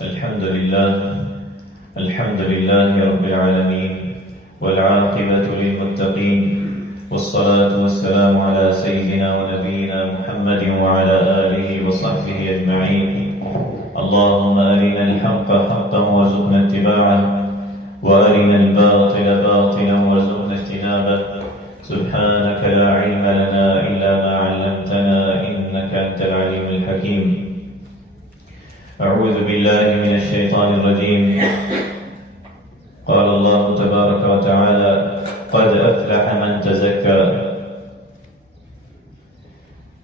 الحمد لله رب العالمين والعاقبة للمتقين والصلاة والسلام على سيدنا ونبينا محمد وعلى آله وصحبه أجمعين. اللهم أرنا الحق حقا وارزقنا اتباعه وأرنا الباطل باطلا وارزقنا اجتنابه. سبحانك لا علم لنا إلا ما علمتنا إنك أنت العليم الحكيم. أعوذ بالله من الشيطان الرجيم. قال الله تبارك وتعالى: قد أفلح من تزكى.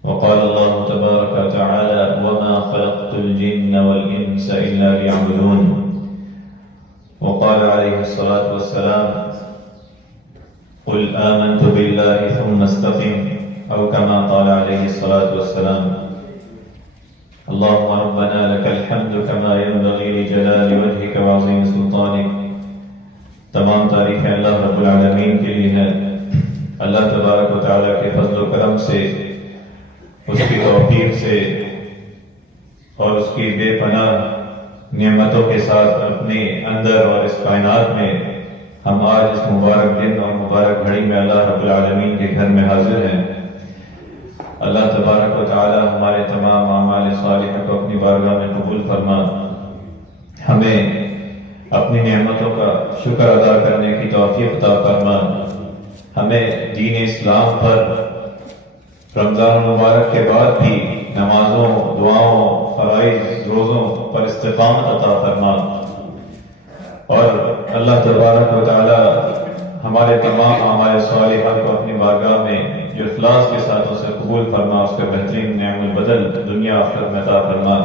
وقال الله تبارك وتعالى: وما خلقت الجن والإنس إلا ليعبدون. وقال عليه الصلاة والسلام: قل آمنت بالله ثم استقم، أو كما قال عليه الصلاة والسلام. اللهم ربنا لك الحمد كما ينبغي لجلال وجهك وعظيم سلطانك. تمام تعریفیں اللہ رب العالمین کے لیے ہیں. اللہ تبارک و تعالیٰ کے فضل و کرم سے، اس کی توفیق سے اور اس کی بے پناہ نعمتوں کے ساتھ اپنے اندر اور اس کائنات میں ہم آج اس مبارک دن اور مبارک گھڑی میں اللہ رب العالمین کے گھر میں حاضر ہیں. اللہ تبارک و تعالی ہمارے تمام اعمال صالحہ کو اپنی بارگاہ میں قبول فرما. ہمیں اپنی نعمتوں کا شکر ادا کرنے کی توفیق عطا فرما. ہمیں دین اسلام پر رمضان مبارک کے بعد بھی نمازوں، دعاؤں، فرائض، روزوں پر استقامت عطا فرما. اور اللہ تبارک و تعالی ہمارے تمام اعمال صالحہ کو اپنی بارگاہ میں جو اخلاص کے ساتھ اسے قبول فرما، اس کا بہترین نعم البدل دنیا آخرت میں عطا فرما.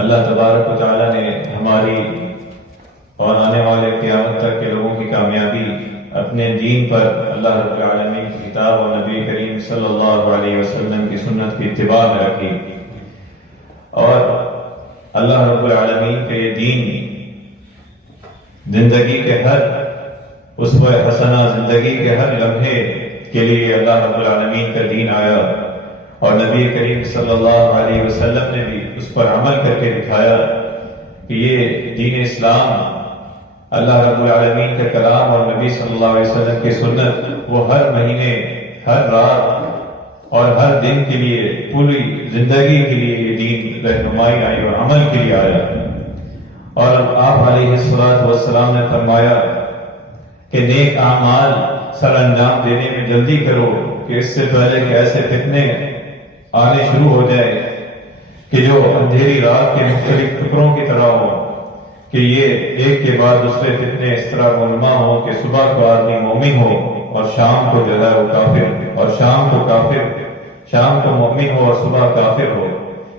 اللہ تبارک و تعالی نے ہماری اور آنے والے قیامت تک کے لوگوں کی کامیابی اپنے دین پر اللہ رب العالمین کی کتاب اور نبی کریم صلی اللہ علیہ وسلم کی سنت کی اتباع میں رکھی. اور اللہ رب العالمین کا یہ دین زندگی کے ہر اسوہ حسنہ، زندگی کے ہر لمحے کے لیے اللہ رب العالمین کا دین آیا، اور نبی کریم صلی اللہ علیہ وسلم نے بھی اس پر عمل کر کے دکھایا کہ یہ دین اسلام، اللہ رب العالمین کا کلام اور نبی صلی اللہ علیہ وسلم کی سنت، وہ ہر مہینے، ہر رات اور ہر دن کے لیے، پوری زندگی کے لیے یہ دین رہنمائی آئی اور عمل کے لیے آیا. اور آپ علیہ السلام نے فرمایا کہ نیک اعمال سر انجام دینے میں جلدی کرو کہ اس سے پہلے کہ ایسے فتنے آنے شروع ہو جائے کہ جو اندھیری رات کے مختلف ٹکڑوں کی طرح ہو، کہ یہ ایک کے بعد دوسرے فتنے اس طرح رونما ہو کہ صبح کو آدمی مومن ہو اور شام کو جو ہے وہ کافر، اور شام کو مومن ہو اور صبح کافر ہو.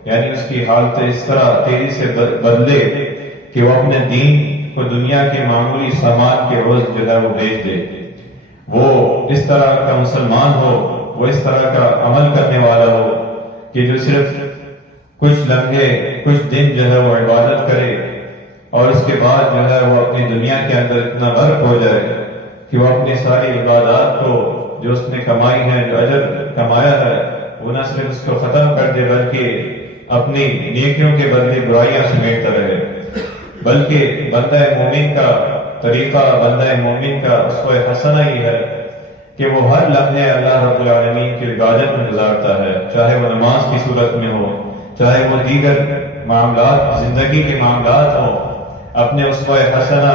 یعنی اس کی حالت اس طرح تیزی سے بدلے کہ وہ اپنے دین کو دنیا کے معمولی سامان کے عوض جو ہے وہ بیچ دے. وہ اس طرح کا مسلمان ہو، وہ اس طرح کا عمل کرنے والا ہو کہ جو صرف کچھ لمحے، کچھ دن جو ہے وہ عبادت کرے اور اس کے بعد جو ہے وہ اپنی دنیا کے اندر اتنا غرق ہو جائے کہ وہ اپنی ساری عبادات کو جو اس نے کمائی ہے، جو اجر کمایا ہے، وہ نہ صرف اس کو ختم کر دے بلکہ اپنی نیکیوں کے بدلے برائیاں سمیٹتا رہے. بلکہ بندہ مومن کا طریقہ، بندہ مومن کا اسوہ حسنہ ہی ہے کہ وہ ہر لمحے اللہ رب العالمین کی عبادت میں گزارتا ہے، چاہے وہ نماز کی صورت میں ہو، چاہے وہ دیگر معاملات، زندگی کے معاملات ہوں. اپنے اسوہ حسنہ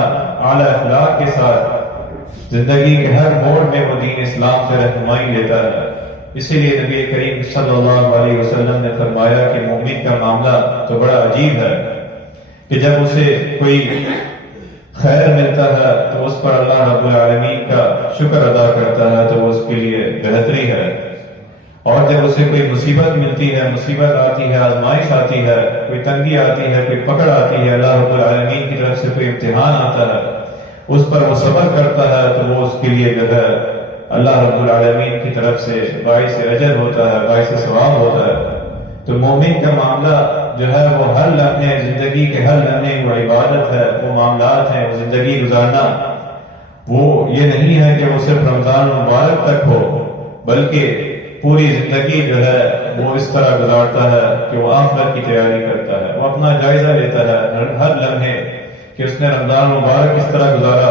اعلی اخلاق کے ساتھ زندگی کے ہر موڑ میں وہ دین اسلام سے رہنمائی لیتا ہے. اسی لیے نبی کریم صلی اللہ علیہ وسلم نے فرمایا کہ مومن کا معاملہ تو بڑا عجیب ہے کہ جب اسے کوئی خیر ملتا ہے تو اس پر اللہ رب العالمین کا شکر ادا کرتا ہے تو وہ اس کے لیے بہتری ہے، اور جب اسے کوئی مصیبت ملتی ہے، مصیبت آتی ہے، آزمائش آتی ہے، کوئی تنگی آتی ہے، کوئی پکڑ آتی ہے، اللہ رب العالمین کی طرف سے کوئی امتحان آتا ہے، اس پر وہ صبر کرتا ہے تو وہ اس کے لیے جو ہے اللہ رب العالمین کی طرف سے باعث اجر ہوتا ہے، باعث ثواب ہوتا ہے. تو مومن کا معاملہ جو ہے وہ ہر لمحے، زندگی کے ہر لمحے وہ عبادت ہے، وہ معاملات ہیں، وہ زندگی گزارنا. وہ یہ نہیں ہے کہ وہ صرف رمضان مبارک تک ہو، بلکہ پوری زندگی جو ہے وہ اس طرح گزارتا ہے کہ وہ آخرت کی تیاری کرتا ہے، وہ اپنا جائزہ لیتا ہے ہر لمحے کہ اس نے رمضان مبارک کس طرح گزارا،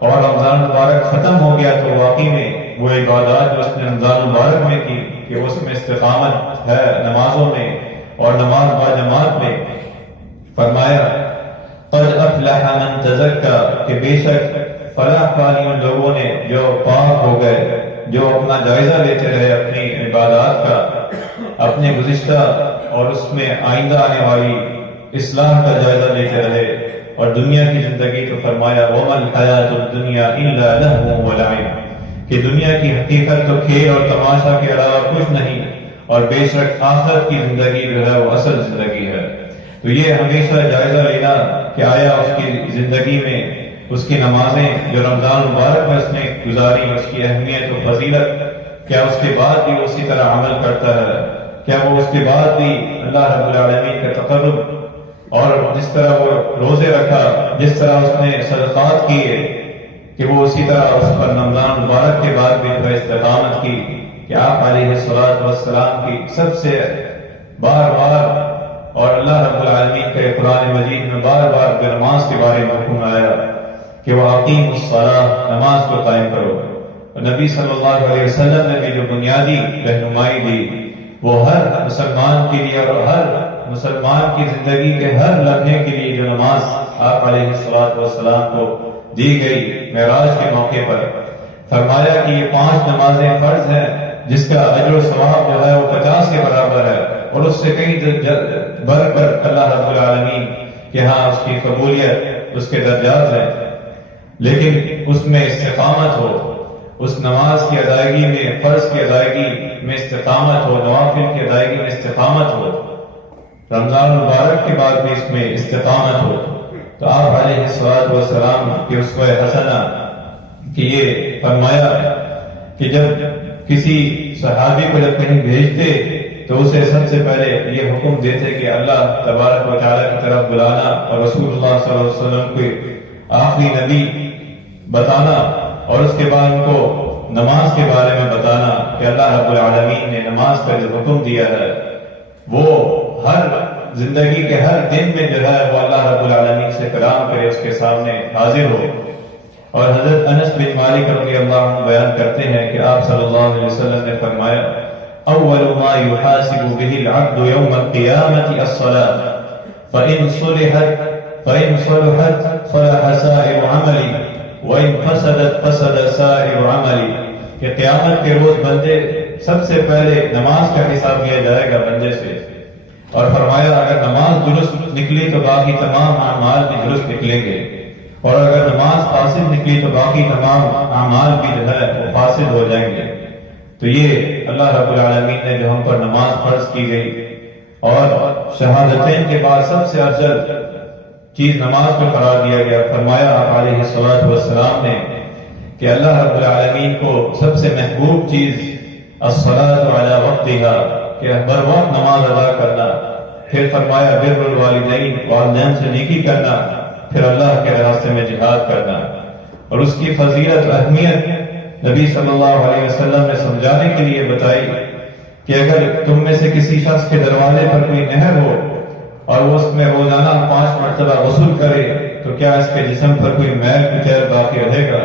اور رمضان مبارک ختم ہو گیا تو واقعی میں وہ عبادات جو اس نے رمضان مبارک میں کی کہ اس میں استقامت ہے نمازوں میں اور نماز با جماعت میں۔ فرمایا قد افلح من تزکا، کہ بے شک فلاح پانی ان لوگوں نے جو پاک ہو گئے، جو اپنا جائزہ لیتے رہے اپنی عبادات کا، اپنے گزشتہ اور اس میں آئندہ آنے والی اصلاح کا جائزہ لیتے رہے، اور دنیا کی زندگی تو فرمایا وَمَا الْحَيَاةُ الدُّنْيَا إِلَّا لَهْوٌ وَلَعِبٌ، کہ دنیا کی حقیقت تو کھیل اور تماشا کے علاوہ کچھ نہیں، اور بے شک آخرت کی زندگی جو ہے وہ اصل زندگی ہے۔ تو یہ ہمیشہ جائزہ لینا کہ آیا اس کی زندگی میں اس کی نمازیں جو رمضان مبارک میں اس نے گزاری، اس کی اہمیت و فضیلت، کیا اس کے بعد بھی اسی طرح عمل کرتا ہے، کیا وہ اس کے بعد بھی اللہ رب العالمین کا تقرب، اور جس طرح وہ روزے رکھا، جس طرح اس نے صدقات کیے، کہ وہ اسی طرح اس پر رمضان مبارک کے بعد بھی استقامت کی، کہ آپ علیہ الصلوۃ والسلام کی سب سے بار بار، اور اللہ رب العالمین کے قرآن مجید میں بار بار نماز کے بارے میں حکم آیا کہ وہ اقیموا الصلاۃ، نماز کو قائم کرو۔ اور نبی صلی اللہ علیہ وسلم نے بھی جو بنیادی رہنمائی دی وہ ہر مسلمان کے لیے اور ہر مسلمان کی زندگی کے ہر لمحے کے لیے جو نماز آپ علیہ الصلوۃ والسلام کو دی گئی معراج کے موقع پر، فرمایا کہ یہ 5 نمازیں فرض ہیں جس کا اجر و ثواب جو ہے وہ 50 کے برابر ہے، اور اس سے کئی بڑھ کر اللہ رب العالمین کہ ہاں اس کی قبولیت، اس کے درجات ہیں، لیکن اس میں استقامت ہو، اس نماز کی ادائیگی میں، فرض کی ادائیگی میں استقامت ہو، نوافل کی ادائیگی میں استقامت ہو، رمضان مبارک کے بعد بھی اس میں استقامت ہو۔ تو آپ علیہ الصلوۃ والسلام کی اسوہ حسنہ کہ یہ فرمایا کہ جب کسی صحابی کو جب کہیں بھیجتے تو اسے سب سے پہلے یہ حکم دیتے کہ اللہ تبارک و تعالیٰ کی طرف بلانا اور رسول اللہ صلی اللہ علیہ وسلم کو آخری نبی بتانا، اور اس کے بعد ان کو نماز کے بارے میں بتانا کہ اللہ رب العالمین نے نماز کا جو حکم دیا ہے وہ ہر زندگی کے ہر دن میں جو ہے وہ اللہ رب العالمین سے کلام کرے، اس کے سامنے حاضر ہو۔ اور حضرت انس بن مالک رضی اللہ عنہ بیان کرتے ہیں کہ آپ صلی اللہ علیہ وسلم نے فرمایا اول ما يحاسب به العبد يوم القيامة الصلاة فإن صلحت صلح سائر عملي وإن فسدت فسد سائر عملي، کہ قیامت کے روز بندے سب سے پہلے نماز کا حساب لیا جائے گا بندے سے، اور فرمایا اگر نماز درست نکلی تو باقی تمام اعمال بھی درست نکلیں گے، اور اگر نماز فاسد نکلی تو باقی تمام اعمال بھی جو ہے وہ فاسد ہو جائیں گے۔ تو یہ اللہ رب العالمین نے جو ہم پر نماز فرض کی گئی، اور شہادتین کے بعد سب سے افضل چیز نماز کو قرار دیا گیا، فرمایا آپ علیہ الصلوۃ والسلام نے کہ اللہ رب العالمین کو سب سے محبوب چیز الصلاۃ علی وقتها، کہ بر وقت نماز ادا کرنا، پھر فرمایا بر الوالدین، والدین سے نیکی کرنا، پھر اللہ کے راستے میں جہاد کرنا، اور اس کی فضیلت و اہمیت نبی صلی اللہ علیہ وسلم نے سمجھانے کے لیے بتائی کہ اگر تم میں سے کسی شخص کے دروازے پر کوئی نہر ہو اور وہ اس میں روزانہ 5 مرتبہ غسل کرے تو کیا اس کے جسم پر کوئی میل کچیل باقی رہے گا؟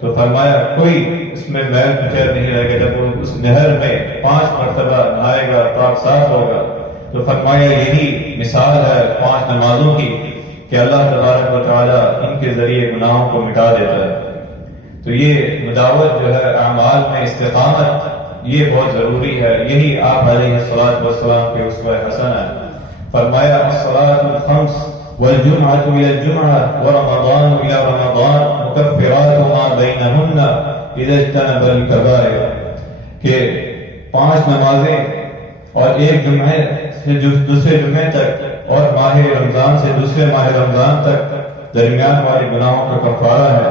تو فرمایا کوئی اس میں میل کچیل نہیں رہے گا، جب وہ اس نہر میں 5 مرتبہ نہائے گا پاک صاف ہوگا۔ تو فرمایا یہی مثال ہے 5 نمازوں کی کہ اللہ تبارک و تعالیٰ ان کے ذریعے گناہوں کو مٹا دیتا ہے۔ تو یہ مداوت جو ہے اعمال میں استقامت، یہ بہت ضروری ہے، یہی آپ علیہ الصلوۃ والسلام کے اسوہ حسنہ ہے۔ فرمایا الصلاۃ الخمس والجمعۃ الی الجمعۃ ورمضان الی رمضان مکفرات ما بینہن اذا اجتنب الکبائر، کہ 5 نمازیں اور ایک جمعے سے دوسرے جمعے تک اور ماہ رمضان سے دوسرے ماہ رمضان تک درمیان والے گناہوں کا کفارہ ہے،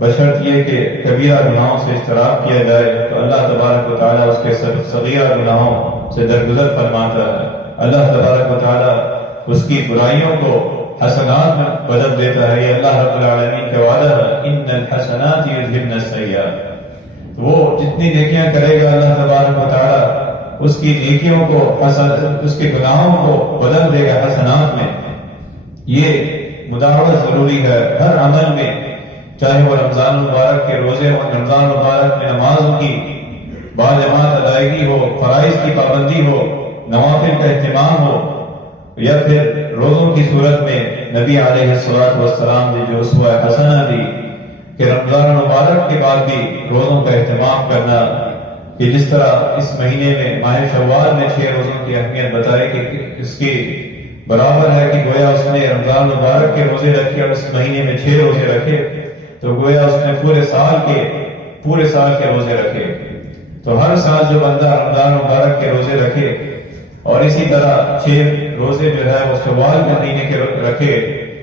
بشرط یہ کہ کبیرہ گناہوں سے اجتناب کیا جائے تو اللہ تبارک و تعالیٰ اس کے صغیرہ گناہوں سے درگزر فرماتا ہے۔ اللہ تبارک و تعالیٰ اس کی برائیوں کو حسنات میں بدل دیتا ہے، یہ اللہ رب العالمین کا وعدہ ہے ان الحسنات یذہبن السیئات۔ وہ جتنی نیکیاں کرے گا اللہ تبارک و تعالیٰ اس کی نیکیوں کو اس کے گناہوں کو بدل دے گا حسنات میں۔ یہ مداوت ضروری ہے ہر عمل میں، چاہے وہ رمضان المبارک کے روزے ہو، رمضان المبارک میں نمازوں کی باجماعت ادائیگی ہو، فرائض کی پابندی ہو، نوافل کا اہتمام ہو، یا پھر روزوں کی صورت میں نبی علیہ السلام نے جو اسوہ حسنہ دی کہ رمضان المبارک کے بعد بھی روزوں کا اہتمام کرنا، کہ جس طرح اس مہینے میں ماہ شوال میں 6 روزوں کی اہمیت بتائی کہ اس کی برابر ہے کہ گویا اس نے رمضان المبارک کے روزے رکھے اور اس مہینے میں 6 روزے رکھے تو گویا اس نے پورے سال کے روزے رکھے۔ تو ہر سال جو بندہ رمضان المبارک کے روزے رکھے اور اسی طرح 6 روزے جو ہے وہ شوال کے مہینے کے رکھے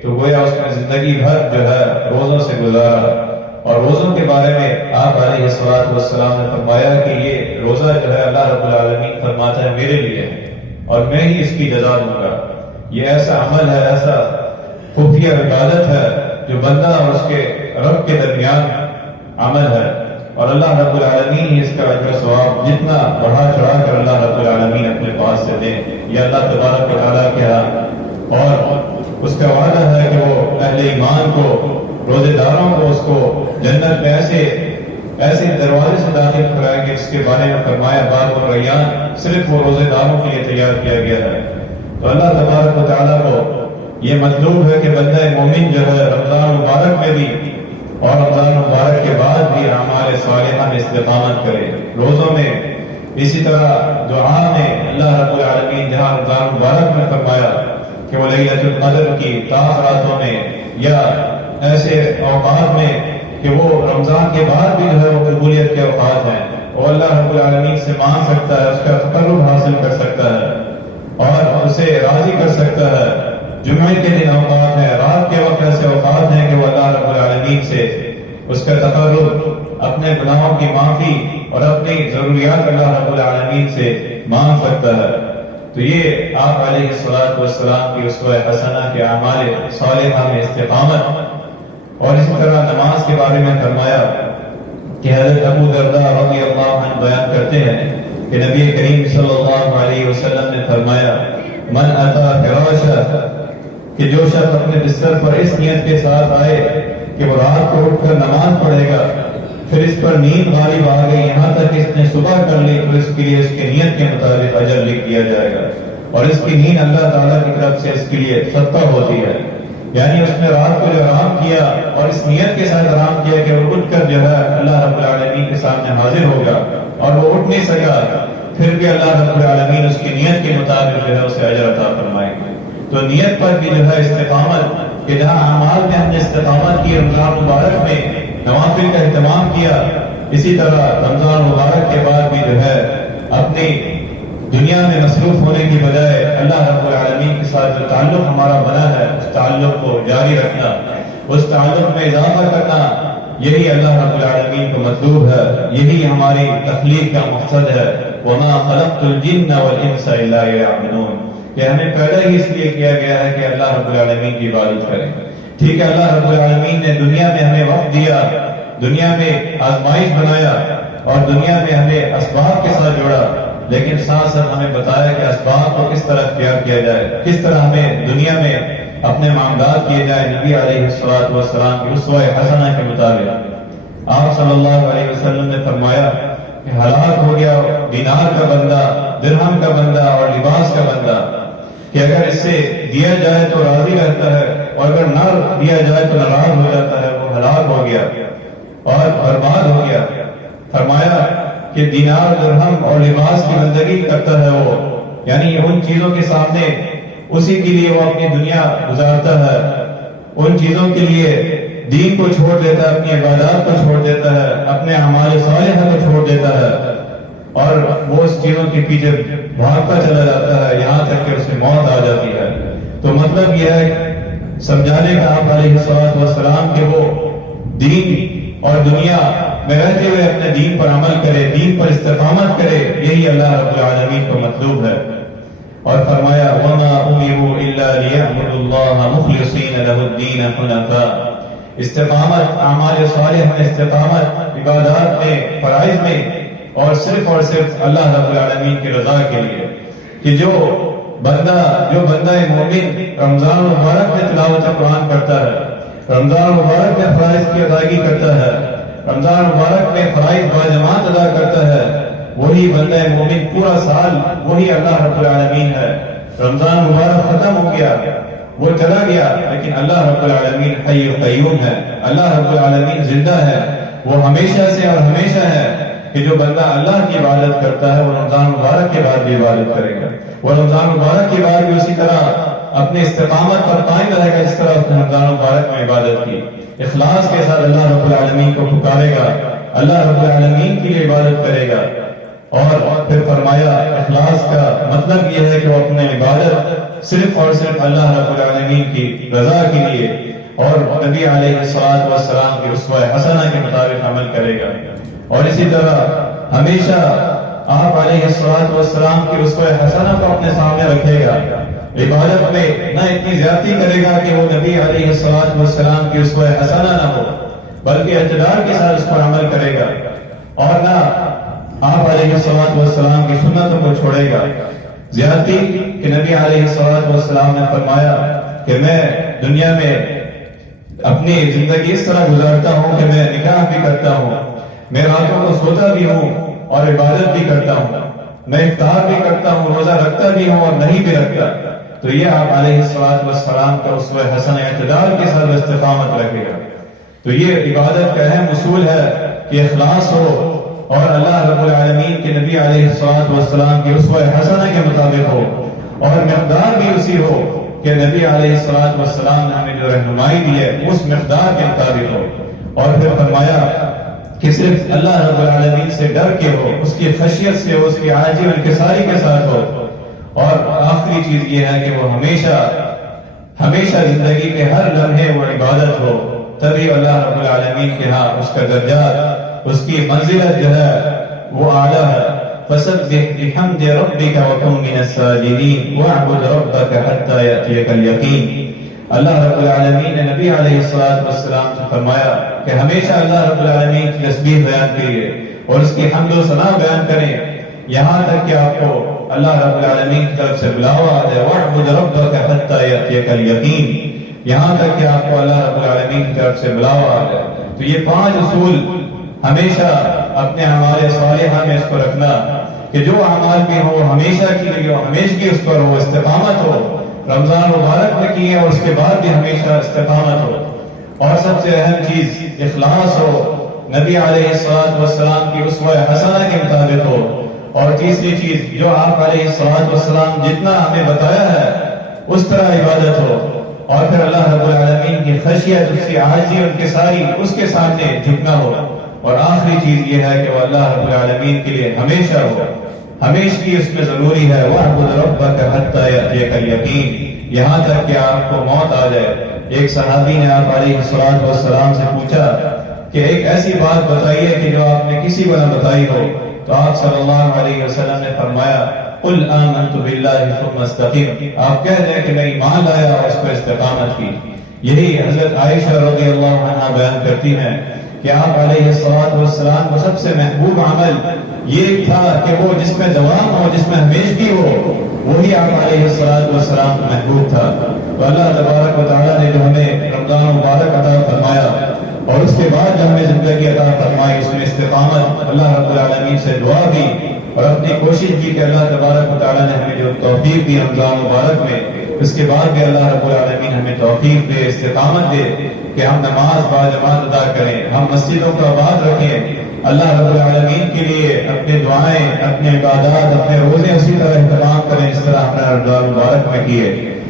تو گویا اس نے زندگی بھر جو ہے روزوں سے گزارا۔ اور روزوں کے بارے میں آپ علیہ السلام نے فرمایا کہ یہ روزہ جو ہے اللہ رب العالمین فرماتا ہے میرے لیے ہے اور میں ہی اس کی جزا دوں گا۔ یہ ایسا عمل ہے، ایسا خفیہ عبادت ہے جو بندہ اور اس کے رب کے درمیان عمل ہے، اور اللہ رب العالمین ہی اس کا اجر و ثواب جتنا بڑھا چڑھا کر اللہ رب العالمین اپنے پاس سے دے، یہ اللہ تبارک و تعالیٰ کے ہاں، اور اس کا وعدہ ہے کہ وہ اہل ایمان کو، روزے داروں کو اس کو جنت میں ایسے دروازے سے داخل کرائے گے جس کے بارے میں فرمایا باب الریان صرف وہ روزے داروں کے لیے تیار کیا گیا ہے۔ تو اللہ تبارک و تعالیٰ کو یہ مطلوب ہے کہ بندہ مومن جو ہے رمضان مبارک میں بھی اور رمضان مبارک کے بعد بھی اعمال صالحہ میں استقامت کرے، روزوں میں، اسی طرح دعا میں۔ اللہ رب العالمین جہاں رمضان مبارک میں فرمایا کہ وہ لیلۃ القدر کی طاق راتوں میں یا ایسے اوقات میں کہ وہ رمضان کے بعد بھی جو ہے وہ قبولیت کے اوقات ہیں، وہ اللہ رب العالمین سے مانگ سکتا ہے، اس کا تقرب حاصل کر سکتا ہے اور اسے راضی کر سکتا ہے۔ جمعے کے دن اوقات ہیں، رات کے وقت ایسے اوقات ہیں کہ وہ اللہ رب العالمین سے اس کا تقرب، اپنے گناہوں کی معافی اور اپنی ضروریات اللہ رب العالمین سے مانگ سکتا ہے۔ تو یہ آپ علیہ السلام کی اسوہ حسنہ کے اعمال صالحہ میں استقامت، اور اسی طرح نماز کے بارے میں فرمایا کہ حضرت ابو درداء رضی اللہ عنہ بیان کرتے ہیں کہ نبی کریم صلی اللہ علیہ وسلم نے فرمایا من اتا فراشا، کہ جو شخص اپنے بستر پر اس نیت کے ساتھ آئے کہ وہ رات کو اٹھ کر نماز پڑھے گا، پھر اس پر نیند غالب آ گئی یہاں تک کہ اس نے صبح کر لی تو اس کے لیے اس کی نیت کے مطابق اجر لکھ دیا جائے گا، اور اس کی نیند اللہ تعالیٰ کی طرف سے اس کے لیے صدقہ ہوتی ہے۔ یعنی اس نے رات کو جو آرام کیا اور اس نیت کے ساتھ آرام کیا کہ وہ اٹھ کر جو ہے اللہ رب العالمین کے سامنے حاضر ہوگا، اور وہ اٹھ نہیں سکا پھر بھی اللہ رب العالمین اس کی نیت کے مطابق جو ہے اسے اجر عطا فرمائیں گے۔ تو نیت پر بھی جو ہے استقامت، کہ جہاں اعمال میں ہم نے استقامت کی، رمضان مبارک میں نوافل کا اہتمام کیا، اسی طرح رمضان مبارک کے بعد بھی جو ہے اپنی دنیا میں مصروف ہونے کی بجائے اللہ رب العالمین کے ساتھ جو تعلق ہمارا بنا ہے اس تعلق کو جاری رکھنا، اس تعلق میں اضافہ کرنا، یہی اللہ رب العالمین کو مطلوب ہے، یہی ہماری تخلیق کا مقصد ہے۔ وَمَا خَلَقْتُ الْجِنَّ وَالْإِنسَ إِلَّا لِيَعْبُدُونِ، کہ ہمیں پیدا ہی اس لیے کیا گیا ہے کہ اللہ رب العالمین کی عبادت کریں۔ ٹھیک ہے، اللہ رب العالمین نے دنیا میں ہمیں وقت دیا، دنیا میں آزمائش بنایا اور دنیا میں ہمیں اسباب کے ساتھ جوڑا، لیکن ساتھ ساتھ ہمیں بتایا کہ اسباب کو کس طرح اختیار کیا جائے، کس طرح ہمیں دنیا میں اپنے معاملات کیے جائیں نبی علیہ السلام کی اسوہ حسنہ کے مطابق۔ آپ صلی اللہ علیہ وسلم نے فرمایا کہ ہلاک ہو گیا دینار کا بندہ، درہم کا بندہ اور لباس کا بندہ، کہ اگر اس سے دیا جائے تو راضی رہتا ہے اور اگر نہ دیا جائے تو ناراض ہو جاتا ہے، وہ ہلاک ہو گیا اور برباد ہو گیا۔ فرمایا کہ دینار، درہم اور لباس کی بندگی کرتا ہے وہ، یعنی ان چیزوں کے سامنے اسی کے لیے وہ اپنی دنیا گزارتا ہے، ان چیزوں کے لیے دین کو چھوڑ دیتا ہے، اپنی عبادات کو چھوڑ دیتا ہے، اپنے اعمال صالحہ کو چھوڑ دیتا ہے، اور وہ اس چیزوں کے پیچھے بھاگتا چلا جاتا ہے یہاں تک کہ اسے موت آ جاتی ہے۔ تو مطلب یہ ہے سمجھانے کا آپ علیہ السلام کہ وہ دین اور دنیا میں رہتے ہوئے اپنے دین پر عمل کرے، دین پر استقامت کرے، یہی اللہ رب العالمین کو مطلوب ہے۔ اور فرمایا وَمَا أُمِرُوا إِلَّا لِيَعْبُدُوا اللَّهَ مُخْلِصِينَ لَهُ الدِّينَ حُنَفَاءَ، استقامت، اعمال صالح میں استقامت، عبادات میں، فرائض میں، اور صرف اللہ رب العالمین کی رضا کے لیے، کہ جو بندہ مومن رمضان المبارک میں تلاوت قرآن کرتا ہے، رمضان المبارک میں فرائض کی ادائیگی کرتا ہے، رمضان المبارک میں فرائض باجماعت ادا کرتا ہے، وہی بندہ مومن پورا سال وہی اللہ رب العالمین ہے۔ رمضان مبارک ختم ہو گیا، وہ چلا گیا، لیکن اللہ رب العالمین حی قیوم ہے، اللہ رب العالمین زندہ ہے، وہ ہمیشہ سے اور ہمیشہ ہے، کہ جو بندہ اللہ کی عبادت کرتا ہے وہ رمضان مبارک کے بعد بھی عبادت کرے گا، وہ رمضان مبارک کے بعد بھی اسی طرح اپنے استقامت پر قائم رہے گا جس طرح اس نے رمضان مبارک میں عبادت کی، اخلاص کے ساتھ اللہ رب العالمین کو پکارے گا، اللہ رب العالمین کی عبادت کرے گا۔ اور پھر فرمایا اخلاص کا مطلب یہ ہے کہ وہ اپنے عبادت صرف اور صرف اللہ رب العالمین کی رضا کے لیے اور نبی علیہ السلام کی اسوہ حسنہ کے مطابق عمل کرے گا، اور اسی طرح ہمیشہ آپ علیہ السلام کی اسوہ حسنہ کو اپنے سامنے رکھے گا، عبادت میں نہ اتنی زیادتی کرے گا کہ وہ نبی علیہ السلام کی اسوہ حسنہ نہ ہو، بلکہ اعتدال کے ساتھ اس پر عمل کرے گا، اور نہ آپ علیہ السلام کی سنتوں کو چھوڑے گا۔ زیادتی کہ نبی علیہ السلام نے فرمایا کہ میں دنیا میں اپنی زندگی اس طرح گزارتا ہوں کہ میں نکاح بھی کرتا ہوں، میں راتوں کو سوتا بھی ہوں اور عبادت بھی کرتا ہوں، میں افطار بھی کرتا ہوں، روزہ رکھتا بھی ہوں اور نہیں بھی رکھتا۔ تو یہ آپ علیہ السلام کا اسوہ حسنہ اعتدال کے ساتھ استقامت رکھے گا۔ تو یہ عبادت کا اہم اصول ہے کہ اخلاص ہو اور اللہ رب العالمین کے نبی علیہ السلام کی اسوہ حسنہ کے مطابق ہو، اور مقدار بھی اسی ہو کہ نبی علیہ السلام نے ہمیں جو رہنمائی دی ہے اس مقدار کے مطابق ہو، اور پھر فرمایا کہ صرف اللہ رب العالمین سے ڈر کے ہو، اس کی خشیت سے ہو، اس کی عاجزی و انکساری کے ساتھ ہو، اور آخری چیز یہ ہے کہ وہ ہمیشہ زندگی کے ہر لمحے وہ عبادت ہو، تبھی اللہ رب العالمین کے ہاں اس کا درجات، اس کی منزلت جو ہے وہ اعلیٰ ہے۔ فَسَبِّحْ بِحَمْدِ رَبِّكَ وَكُن مِّنَ السَّاجِدِينَ وَاعْبُدْ رَبَّكَ حَتَّى يَأْتِيَكَ الْيَقِينُ۔ اللہ رب العالمین نے نبی علیہ السلام سے فرمایا کہ ہمیشہ اللہ رب العالمین کی تسبیح بیان کریے اور اس کی حمد و ثنا بیان کریں، یہاں تک کہ آپ کو اللہ رب العالمین کی طرف سے بلاوا آ جائے، وَاعْبُدْ رَبَّكَ حَتَّى يَأْتِيَكَ الْيَقِينُ، یہاں تک کہ آپ کو اللہ رب العالمین کی طرف سے بلاوا آ جائے۔ تو یہ 5 اصول ہمیشہ اپنے اعمال صالحہ میں اس کو رکھنا، کہ جو اعمال بھی ہو ہمیشہ کے لیے ہو، ہمیشہ اس پر ہو، استقامت ہو، رمضان مبارک میں کیے اور اس کے بعد بھی ہمیشہ استقامت ہو، اور سب سے اہم چیز اخلاص ہو، نبی علیہ السلام کی اسوہ حسنہ کے مطابق ہو، اور تیسری چیز جو آپ علیہ السلام جتنا ہمیں بتایا ہے اس طرح عبادت ہو، اور پھر اللہ رب العالمین کی خشیت، اس کی عاجزی اور انکساری اس کے سامنے جھکنا ہو، اور آخری چیز یہ ہے کہ وہ اللہ رب العالمین کے لیے ہمیشہ ہو، ہمیشہ اس میں ضروری ہے وَاعْبُدْ رَبَّكَ حَتَّى يَأْتِيَكَ الْيَقِينُ، یہاں تک کہ آپ کو موت آ جائے۔ ایک صحابی نے آپ علیہ السلام سے پوچھا کہ ایک ایسی بات بتائیے کہ جو آپ نے کسی کو نہ بتائی ہو، تو آپ صلی اللہ علیہ وسلم نے فرمایا قُلْ آمَنْتُ بِاللَّهِ ثُمَّ اسْتَقِمْ، آپ کہہ دیں کہ میں ایمان لایا اور اس پر استقامت کی۔ یہی حضرت عائشہ رضی اللہ عنہا بیان کرتی ہیں کہ آپ علیہ السلام کو سب سے محبوب عمل یہ تھا کہ وہ جس میں دوام ہو، جس میں ہمیشگی ہو، وہی آپ علیہ السلام کو محبوب تھا۔ تو اللہ تبارک و تعالیٰ نے جو ہمیں رمضان مبارک عطا فرمایا اور اس کے بعد جو ہمیں زندگی عطا فرمائی، اس میں استقامت، اللہ رب العالمین سے دعا کی اور اپنی کوشش کی کہ اللہ تبارک و تعالیٰ نے ہمیں جو توفیق دی رمضان مبارک میں، اس کے بعد بھی اللہ رب العالمین ہمیں توفیق دے، استقامت دے کہ ہم نماز باجماعت ادا کریں، ہم مسجدوں کو آباد رکھیں، اللہ رب العالمین کے لیے اپنے دعائیں، اپنے عبادات، اپنے روزے اسی طرح اہتمام کریں جس طرح ہم نے رمضان مبارک میں کیے،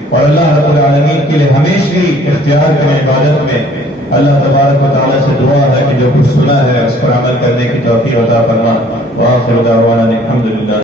اور اللہ رب العالمین کے لیے ہمیشہ اختیار کریں عبادت میں۔ اللہ تبارک و تعالیٰ سے دعا ہے کہ جو کچھ سنا ہے اس پر عمل کرنے کی توفیق عطا فرما۔ وآخر دعوانا الحمدللہ۔